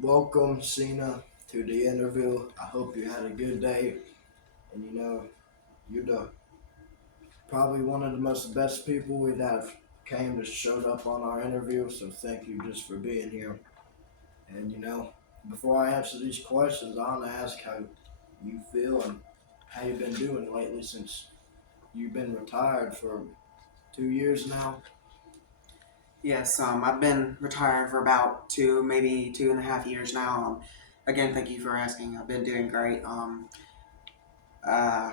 Welcome, Cena, to the interview. I hope you had a good day. And you're the probably one of the most best people we've have came to showed up on our interview. So thank you just for being here. And before I answer these questions, I want to ask how you feel and how you've been doing lately since you've been retired for 2 years now. Yes, I've been retired for about two, maybe 2.5 years now. Again, thank you for asking. I've been doing great. Uh,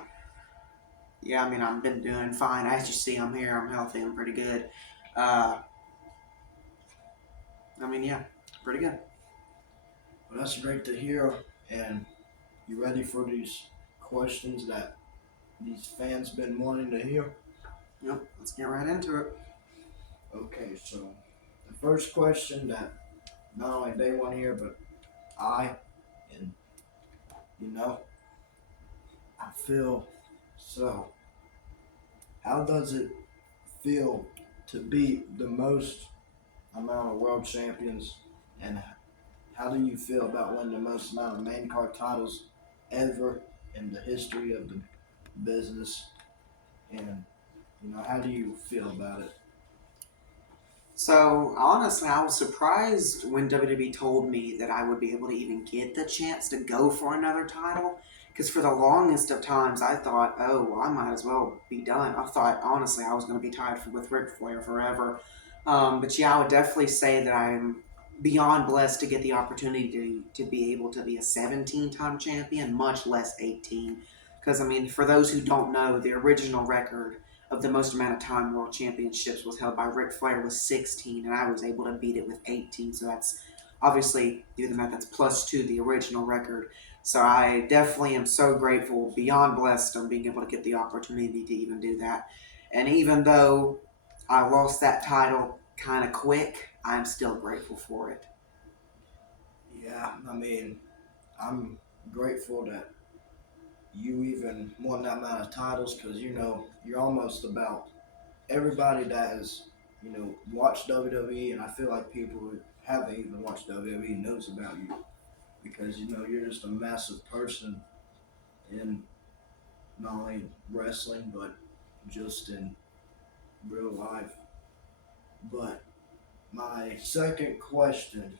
yeah, I've been doing fine. As you see, I'm here. I'm healthy. I'm pretty good. Uh, yeah, pretty good. Well, that's great to hear. And you ready for these questions that these fans been wanting to hear? Yep, let's get right into it. Okay, so the first question that not only they want to hear, but I and you know, I feel so. How does it feel to beat the most amount of world champions, and how do you feel about winning the most amount of main card titles ever in the history of the business? And how do you feel about it? So honestly, I was surprised when WWE told me that I would be able to even get the chance to go for another title. Because for the longest of times, I thought, oh, well, I might as well be done. I thought honestly I was going to be tied with Ric Flair forever. But yeah, I would definitely say that I'm beyond blessed to get the opportunity to be able to be a 17-time champion, much less 18. Because for those who don't know, the original record of the most amount of time world championships was held by Ric Flair with 16, and I was able to beat it with 18. So that's obviously, do the math, that's plus two, the original record. So I definitely am so grateful, beyond blessed, on being able to get the opportunity to even do that. And even though I lost that title kind of quick, I'm still grateful for it. Yeah, I'm grateful that you even won that amount of titles because you're almost about everybody that has watched WWE, and I feel like people who haven't even watched WWE knows about you because you're just a massive person in not only wrestling but just in real life. But my second question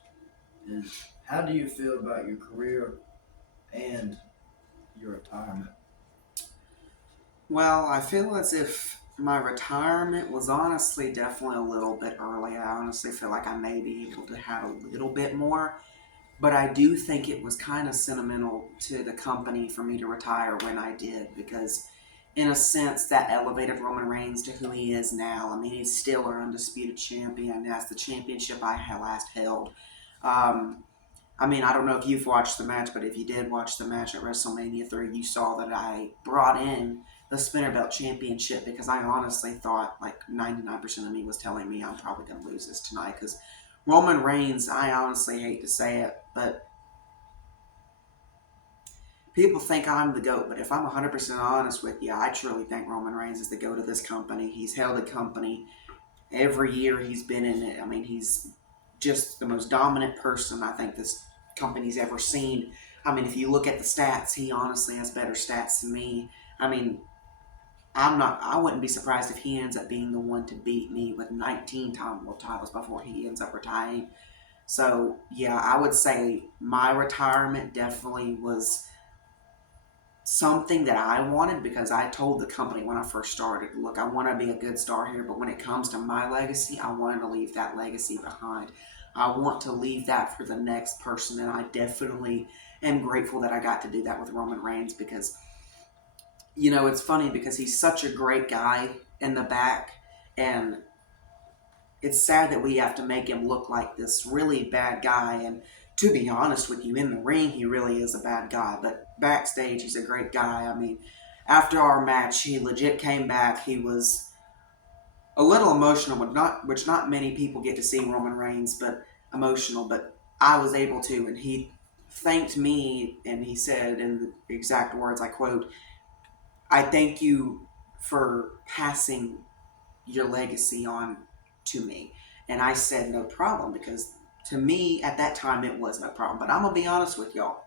is, how do you feel about your career and your retirement? Well, I feel as if my retirement was honestly definitely a little bit early. I honestly feel like I may be able to have a little bit more. But I do think it was kind of sentimental to the company for me to retire when I did, because in a sense that elevated Roman Reigns to who he is now. He's still our undisputed champion. That's the championship I last held. Um, I don't know if you've watched the match, but if you did watch the match at WrestleMania 3, you saw that I brought in the Spinner Belt Championship because I honestly thought, like, 99% of me was telling me I'm probably going to lose this tonight because Roman Reigns, I honestly hate to say it, but people think I'm the GOAT. But if I'm 100% honest with you, I truly think Roman Reigns is the GOAT of this company. He's held the company every year he's been in it. He's just the most dominant person I think this company's ever seen. If you look at the stats, he honestly has better stats than me. I mean, I wouldn't be surprised if he ends up being the one to beat me with 19 time world titles before he ends up retiring. So, yeah, I would say my retirement definitely was something that I wanted because I told the company when I first started, look, I want to be a good star here, but when it comes to my legacy, I wanted to leave that legacy behind. I want to leave that for the next person, and I definitely am grateful that I got to do that with Roman Reigns because, it's funny because he's such a great guy in the back, and it's sad that we have to make him look like this really bad guy. And to be honest with you, in the ring, he really is a bad guy. But backstage, he's a great guy. After our match, he legit came back. He was a little emotional, but which not many people get to see Roman Reigns, but emotional. But I was able to, and he thanked me, and he said in the exact words I quote, "I thank you for passing your legacy on to me." And I said, no problem, because To me, at that time, it was no problem. But I'm going to be honest with y'all.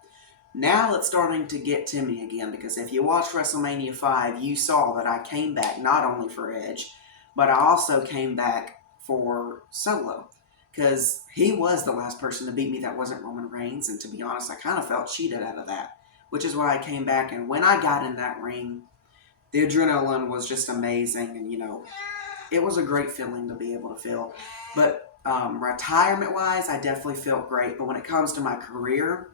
Now it's starting to get to me again because if you watch WrestleMania 5, you saw that I came back not only for Edge, but I also came back for Solo. Because he was the last person to beat me that wasn't Roman Reigns. And to be honest, I kind of felt cheated out of that. Which is why I came back. And when I got in that ring, the adrenaline was just amazing. And, it was a great feeling to be able to feel. But retirement wise, I definitely felt great. But when it comes to my career,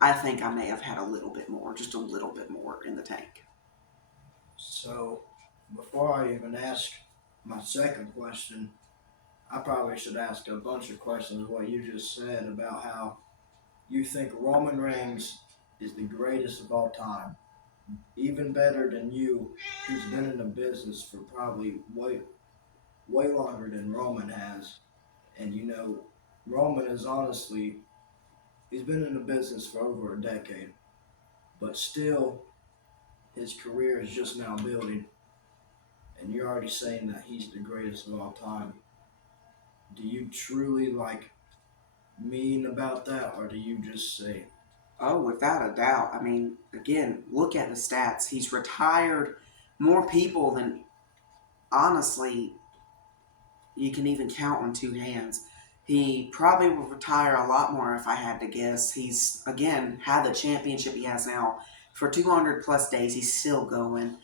I think I may have had a little bit more, just a little bit more in the tank. So, before I even ask my second question, I probably should ask a bunch of questions. What you just said about how you think Roman Reigns is the greatest of all time, even better than you, who's been in the business for probably way longer than Roman has. And Roman is honestly he's been in the business for over a decade, but still his career is just now building. And you're already saying that he's the greatest of all time. Do you truly mean about that, or do you just say, Oh, without a doubt. I mean, again, look at the stats. He's retired more people than, honestly, you can even count on two hands. He probably will retire a lot more if I had to guess. He's, again, had the championship he has now for 200 plus days. He's still going.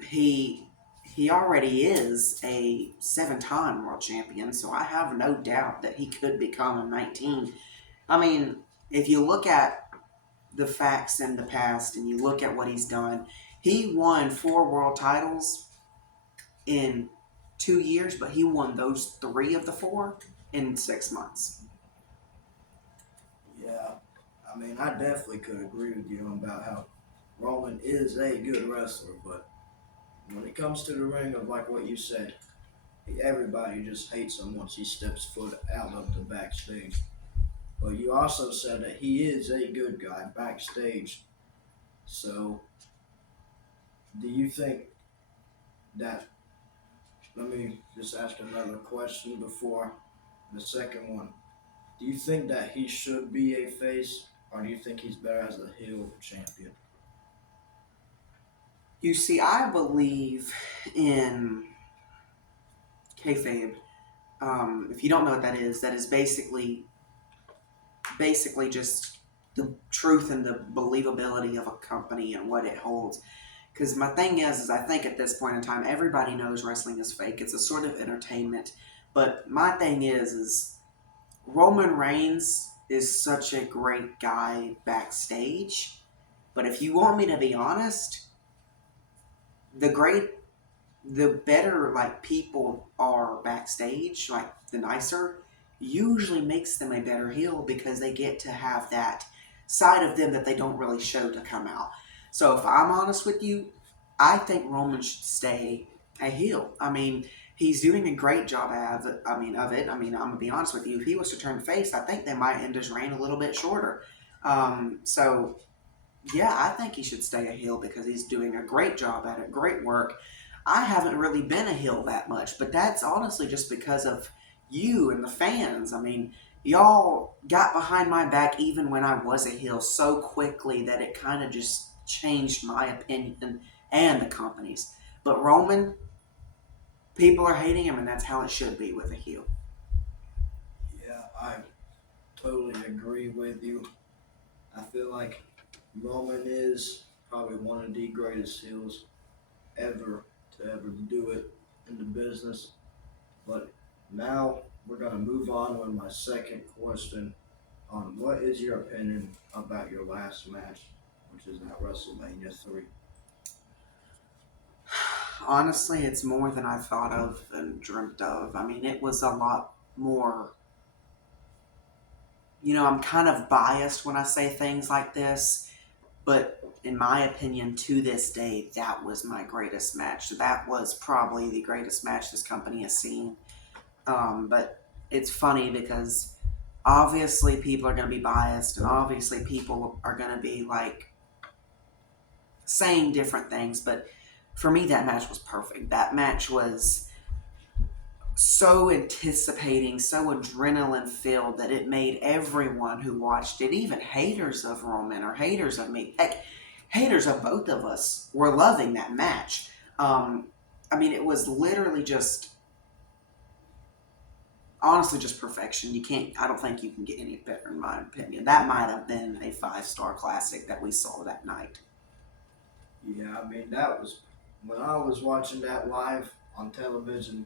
He already is a seven-time world champion, so I have no doubt that he could become a 19. I mean, if you look at the facts in the past and you look at what he's done, he won four world titles in 2 years, but he won those three of the four in 6 months. yeah? I mean, I definitely could agree with you about how Roman is a good wrestler, but when it comes to the ring of like what you said, everybody just hates him once he steps foot out of the backstage. But you also said that he is a good guy backstage. So, do you think that? Let me just ask another question before the second one. Do you think that he should be a face, or do you think he's better as a heel champion? You see, I believe in kayfabe. If you don't know what that is basically just the truth and the believability of a company and what it holds. Because my thing is I think at this point in time, everybody knows wrestling is fake. It's a sort of entertainment. But my thing is Roman Reigns is such a great guy backstage. But if you want me to be honest, the great the better like people are backstage, like the nicer, usually makes them a better heel because they get to have that side of them that they don't really show to come out. So if I'm honest with you, I think Roman should stay a heel. I mean, he's doing a great job of it. I mean, I'm gonna be honest with you. If he was to turn face, I think they might end his reign a little bit shorter. So yeah, I think he should stay a heel because he's doing a great job at it, great work. I haven't really been a heel that much, but that's honestly just because of you and the fans. I mean, y'all got behind my back even when I was a heel so quickly that it kind of just changed my opinion and the company's. But Roman, people are hating him, and that's how it should be with a heel. Yeah, I totally agree with you. I feel like Roman is probably one of the greatest heels ever to ever do it in the business. But now we're going to move on with my second question on what is your opinion about your last match, which is at WrestleMania 3. Honestly, it's more than I thought of and dreamt of. I mean, it was a lot more. I'm kind of biased when I say things like this, but in my opinion, to this day, that was my greatest match. That was probably the greatest match this company has seen. But it's funny because obviously people are going to be biased, and obviously people are going to be like saying different things. But for me, that match was perfect. That match was so anticipating, so adrenaline filled that it made everyone who watched it, even haters of Roman or haters of me, heck, haters of both of us, were loving that match. Um, I mean, it was literally just, honestly, just perfection. You can't, I don't think you can get any better, in my opinion. That might have been a five-star classic that we saw that night. Yeah, I mean that was when I was watching that live on television.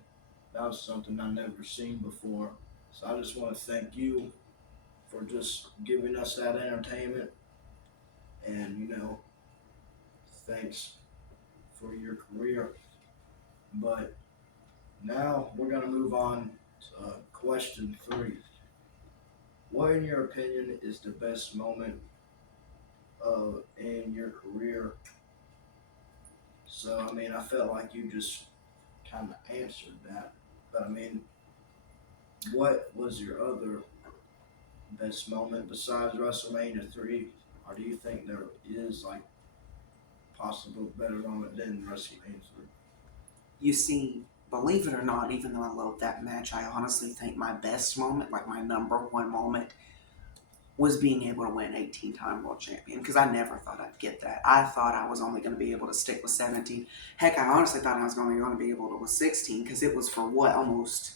That was something I never seen before. So I just want to thank you for just giving us that entertainment, and thanks for your career. But now we're gonna move on to question three. What, in your opinion, is the best moment in your career? So I mean, I felt like you just kind of answered that, but I mean, what was your other best moment besides WrestleMania 3? Or do you think there is like possible better moment than WrestleMania 3? You see, believe it or not, even though I love that match, I honestly think my best moment, like my number one moment, was being able to win 18-time world champion, because I never thought I'd get that. I thought I was only going to be able to stick with 17. Heck, I honestly thought I was only going to be able to with 16, because it was for what, almost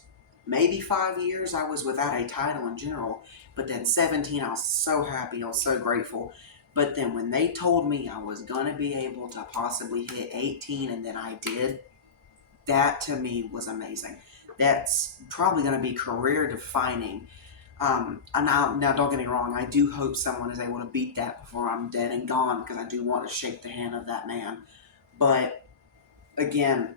maybe 5 years I was without a title in general. But then 17, I was so happy, I was so grateful. But then when they told me I was going to be able to possibly hit 18, and then I did, that to me was amazing. That's probably going to be career defining. And now, don't get me wrong, I do hope someone is able to beat that before I'm dead and gone, because I do want to shake the hand of that man. But again,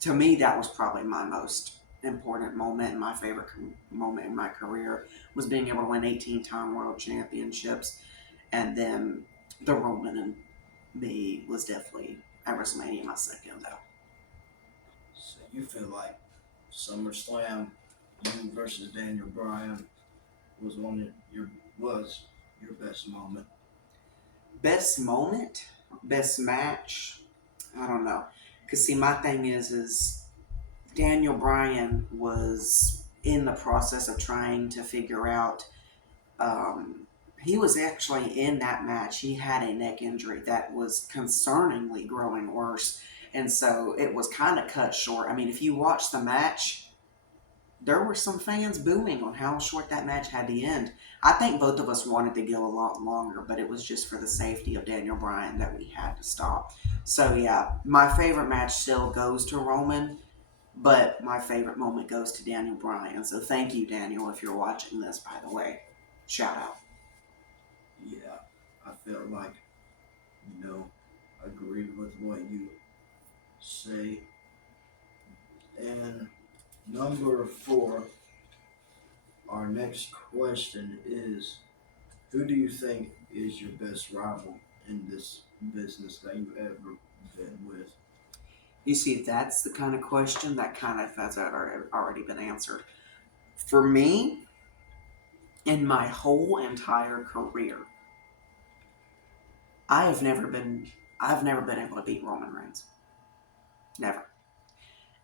to me, that was probably my most important moment, and my favorite moment in my career was being able to win 18-time world championships. And then the Roman and me was definitely at WrestleMania my second, though. So you feel like SummerSlam, you versus Daniel Bryan was your best moment. Best moment, best match. I don't know, cause see, my thing is Daniel Bryan was in the process of trying to figure out. He was actually in that match. He had a neck injury that was concerningly growing worse, and so it was kind of cut short. I mean, if you watch the match, there were some fans booing on how short that match had to end. I think both of us wanted to go a lot longer, but it was just for the safety of Daniel Bryan that we had to stop. So yeah, my favorite match still goes to Roman, but my favorite moment goes to Daniel Bryan. So thank you, Daniel, if you're watching this, by the way. Shout out. Yeah, I felt like, agreed with what you say. And number four, our next question is, who do you think is your best rival in this business that you've ever been with? You see, that's the kind of question that kind of has already been answered. For me, in my whole entire career, I have never been I've never been able to beat Roman Reigns. Never.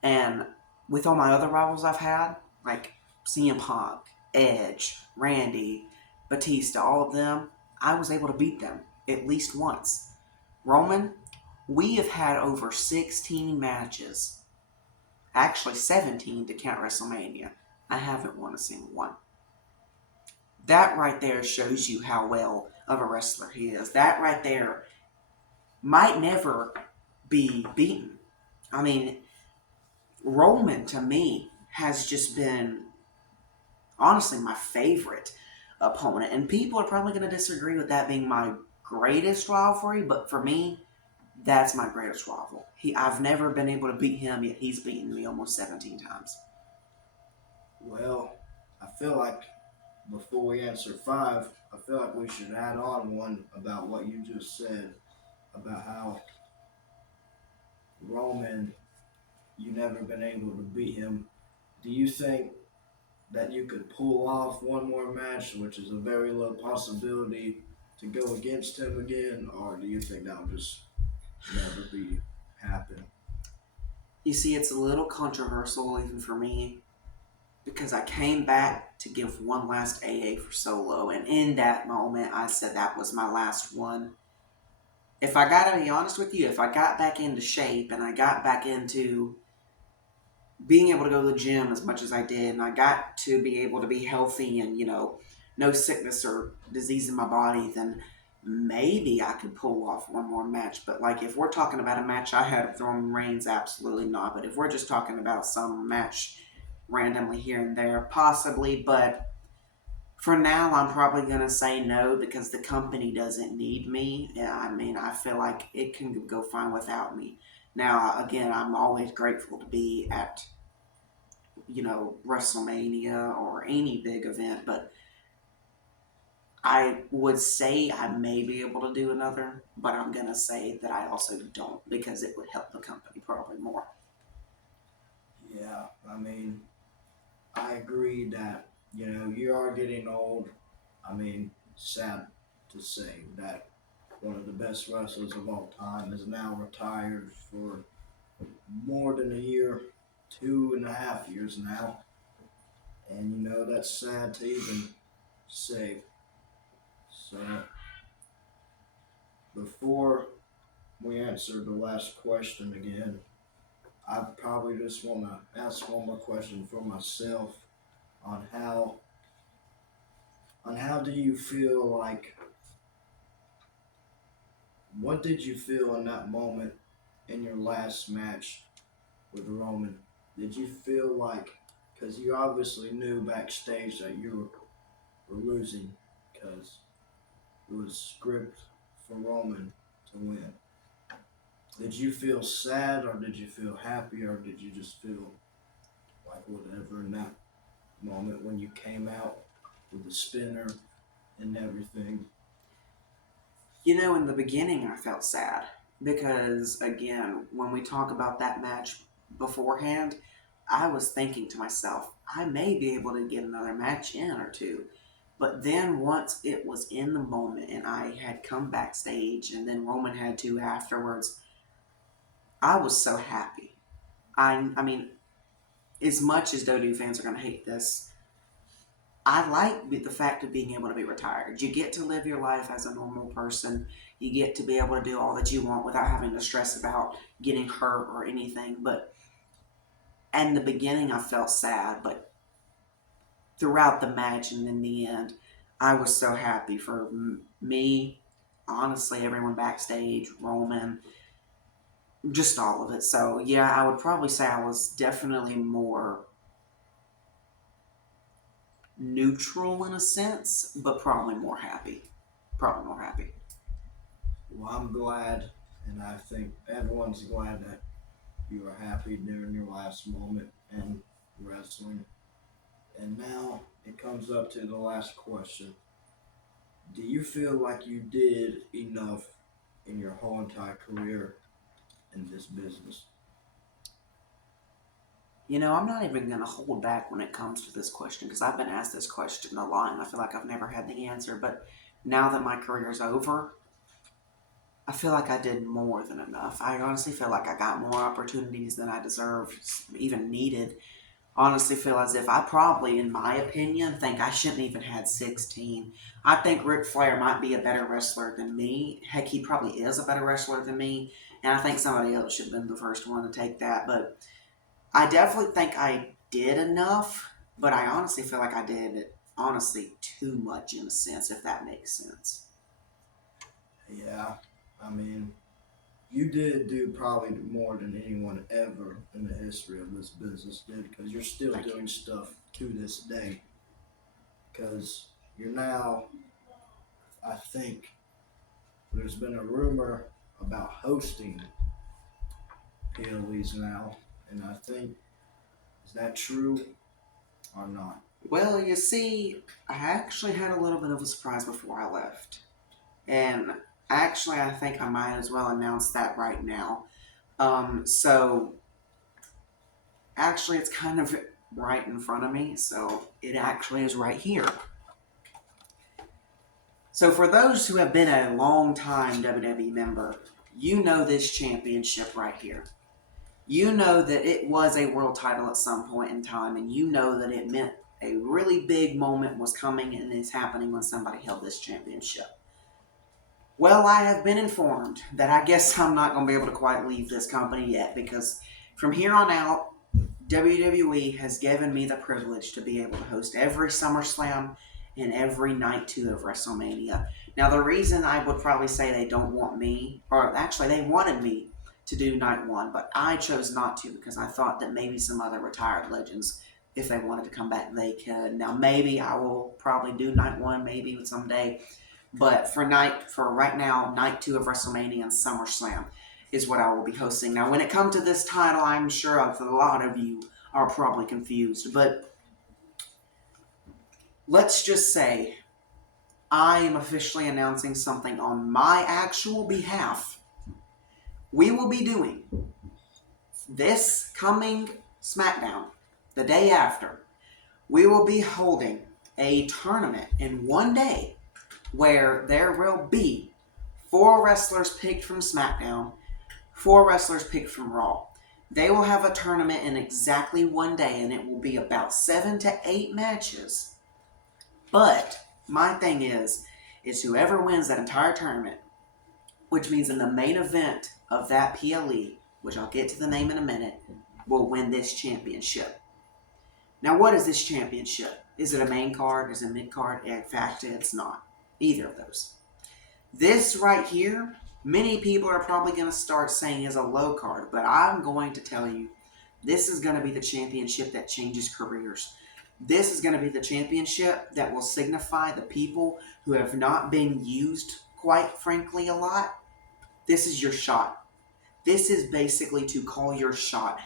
And with all my other rivals I've had, like CM Punk, Edge, Randy, Batista, all of them, I was able to beat them at least once. Roman, we have had over 16 matches, actually 17 to count WrestleMania. I haven't won a single one. That right there shows you how well of a wrestler he is. That right there might never be beaten. I mean, Roman to me has just been honestly my favorite opponent. And people are probably going to disagree with that being my greatest rivalry, but for me, that's my greatest rival. I've never been able to beat him, yet he's beaten me almost 17 times. Well, I feel like before we answer five, I feel like we should add on one about what you just said about how Roman, you never been able to beat him. Do you think that you could pull off one more match, which is a very low possibility to go against him again, or do you think that'll just never be happen? You see, it's a little controversial even for me because I came back to give one last AA for solo, and in that moment, I said that was my last one. If I gotta be honest with you, if I got back into shape and I got back into being able to go to the gym as much as I did, and I got to be able to be healthy and, no sickness or disease in my body, then maybe I could pull off one more match. But, like, if we're talking about a match I had with Roman Reigns, absolutely not. But if we're just talking about some match randomly here and there, possibly. But for now, I'm probably going to say no because the company doesn't need me. Yeah, I mean, I feel like it can go fine without me. Now, again, I'm always grateful to be at WrestleMania or any big event, but I would say I may be able to do another, but I'm going to say that I also don't because it would help the company probably more. Yeah, I mean, I agree that, you are getting old. I mean, sad to say that one of the best wrestlers of all time is now retired for more than a year, 2.5 years now. And, that's sad to even say. So, before we answer the last question again, I probably just want to ask one more question for myself on how do you feel like what did you feel in that moment in your last match with Roman? Did you feel like, because you obviously knew backstage that you were losing because it was script for Roman to win. Did you feel sad or did you feel happy or did you just feel like whatever in that moment when you came out with the spinner and everything? In the beginning, I felt sad because, again, when we talk about that match beforehand, I was thinking to myself, I may be able to get another match in or two. But then once it was in the moment and I had come backstage and then Roman had to afterwards, I was so happy. I mean, as much as Dodu fans are going to hate this, I like the fact of being able to be retired. You get to live your life as a normal person. You get to be able to do all that you want without having to stress about getting hurt or anything. But in the beginning, I felt sad. But throughout the match and in the end, I was so happy for me, honestly, everyone backstage, Roman, just all of it. So, yeah, I would probably say I was definitely more neutral in a sense, but probably more happy. Probably more happy. Well, I'm glad, and I think everyone's glad that you are happy during your last moment in wrestling. And now it comes up to the last question. Do you feel like you did enough in your whole entire career in this business? I'm not even going to hold back when it comes to this question because I've been asked this question a lot and I feel like I've never had the answer. But now that my career is over, I feel like I did more than enough. I honestly feel like I got more opportunities than I deserved, even needed. Honestly, feel as if I probably, in my opinion, think I shouldn't even had 16. I think Ric Flair might be a better wrestler than me. Heck, he probably is a better wrestler than me. And I think somebody else should have been the first one to take that. But I definitely think I did enough, but I honestly feel like I did honestly too much in a sense, if that makes sense. Yeah, I mean, you did do probably more than anyone ever in the history of this business did because you're still Thank you. doing stuff to this day. Because you're now, I think, there's been a rumor about hosting PLEs now, and I think, is that true or not? Well, you see, I actually had a little bit of a surprise before I left. And actually, I think I might as well announce that right now. So actually, it's kind of right in front of me. So it actually is right here. So for those who have been a long time WWE member, you know this championship right here. You know that it was a world title at some point in time, and you know that it meant a really big moment was coming and is happening when somebody held this championship. Well, I have been informed that I guess I'm not going to be able to quite leave this company yet, because from here on out, WWE has given me the privilege to be able to host every SummerSlam and every night two of WrestleMania. Now, the reason I would probably say they don't want me, or actually they wanted me to do night one, but I chose not to because I thought that maybe some other retired legends, if they wanted to come back, they could. Now, maybe I will probably do night one, maybe someday, but for right now, night two of WrestleMania and SummerSlam is what I will be hosting. Now, when it comes to this title, I'm sure a lot of you are probably confused, but let's just say I am officially announcing something on my actual behalf. We will be doing this coming SmackDown, the day after. We will be holding a tournament in one day where there will be 4 wrestlers picked from SmackDown, 4 wrestlers picked from Raw. They will have a tournament in exactly one day, and it will be about 7 to 8 matches. But my thing is whoever wins that entire tournament, which means in the main event of that PLE, which I'll get to the name in a minute, will win this championship. Now, what is this championship? Is it a main card? Is it a mid card? In fact, it's not. Either of those. This right here, many people are probably going to start saying is a low card, but I'm going to tell you, this is going to be the championship that changes careers. This is going to be the championship that will signify the people who have not been used, quite frankly, a lot. This is your shot. This is basically to call your shot.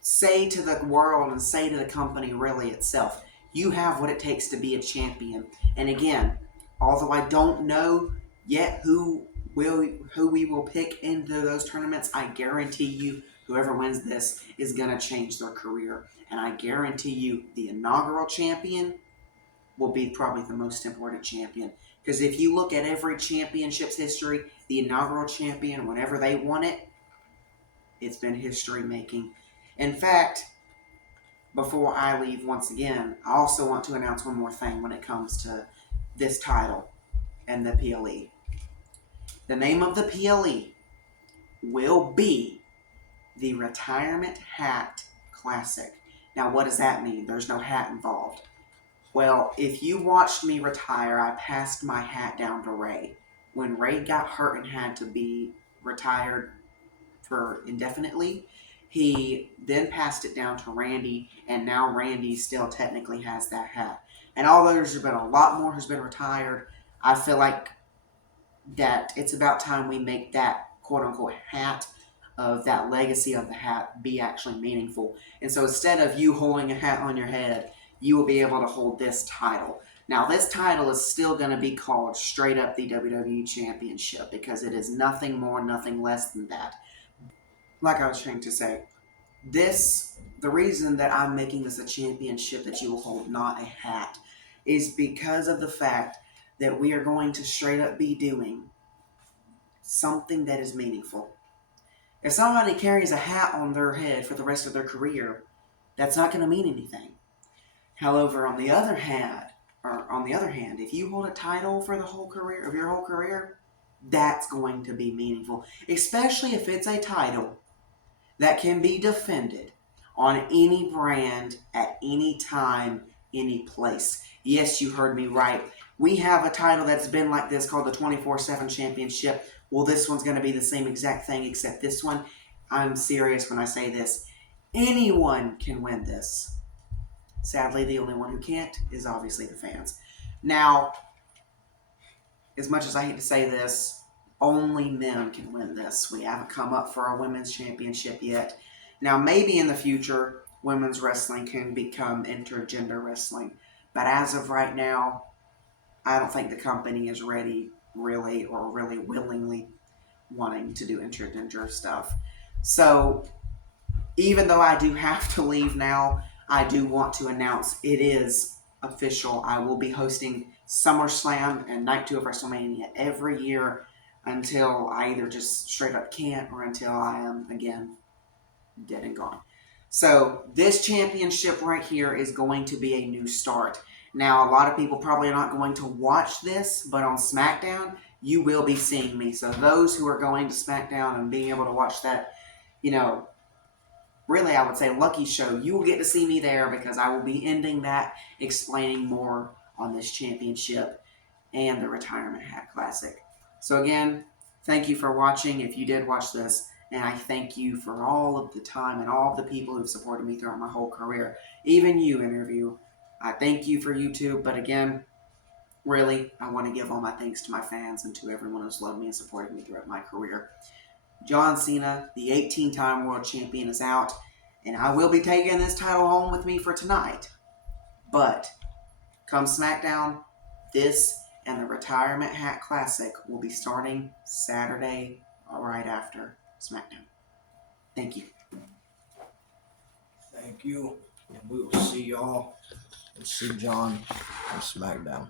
Say to the world and say to the company really itself, you have what it takes to be a champion. And again, although I don't know yet who we will pick into those tournaments, I guarantee you whoever wins this is going to change their career. And I guarantee you the inaugural champion will be probably the most important champion. Because if you look at every championship's history, the inaugural champion, whenever they won it, it's been history making. In fact, before I leave once again, I also want to announce one more thing when it comes to this title and the PLE. The name of the PLE will be the Retirement Hat Classic. Now, what does that mean? There's no hat involved. Well, if you watched me retire, I passed my hat down to Ray. When Ray got hurt and had to be retired for indefinitely, he then passed it down to Randy, and now Randy still technically has that hat. And although there's been a lot more who's been retired, I feel like that it's about time we make that quote unquote hat of that legacy of the hat be actually meaningful. And so instead of you holding a hat on your head, you will be able to hold this title. Now, this title is still going to be called straight up the WWE Championship because it is nothing more, nothing less than that. Like I was trying to say, the reason that I'm making this a championship that you will hold, not a hat, is because of the fact that we are going to straight up be doing something that is meaningful. If somebody carries a hat on their head for the rest of their career, that's not going to mean anything. However, on the other hand, if you hold a title for the whole career of your whole career, that's going to be meaningful, especially if it's a title that can be defended on any brand at any time, any place. Yes, you heard me right. We have a title that's been like this called the 24/7 Championship. Well, this one's going to be the same exact thing, except this one, I'm serious when I say this, anyone can win this. Sadly, the only one who can't is obviously the fans. Now, as much as I hate to say this, only men can win this. We haven't come up for a women's championship yet. Now, maybe in the future, women's wrestling can become intergender wrestling. But as of right now, I don't think the company is ready, really, or really willingly wanting to do intergender stuff. So, even though I do have to leave now, I do want to announce it is official. I will be hosting SummerSlam and Night 2 of WrestleMania every year until I either just straight up can't or until I am, again, dead and gone. So this championship right here is going to be a new start. Now, a lot of people probably are not going to watch this, but on SmackDown, you will be seeing me. So those who are going to SmackDown and being able to watch that, you know, really, I would say lucky show, you will get to see me there because I will be ending that, explaining more on this championship and the Retirement Hat Classic. So again, thank you for watching if you did watch this, and I thank you for all of the time and all of the people who've supported me throughout my whole career. Even you, interview. I thank you for YouTube, but again, really, I want to give all my thanks to my fans and to everyone who's loved me and supported me throughout my career. John Cena, the 18-time world champion, is out, and I will be taking this title home with me for tonight. But come SmackDown, this and the Retirement Hat Classic will be starting Saturday right after SmackDown. Thank you. Thank you. And we will see y'all and see John on SmackDown.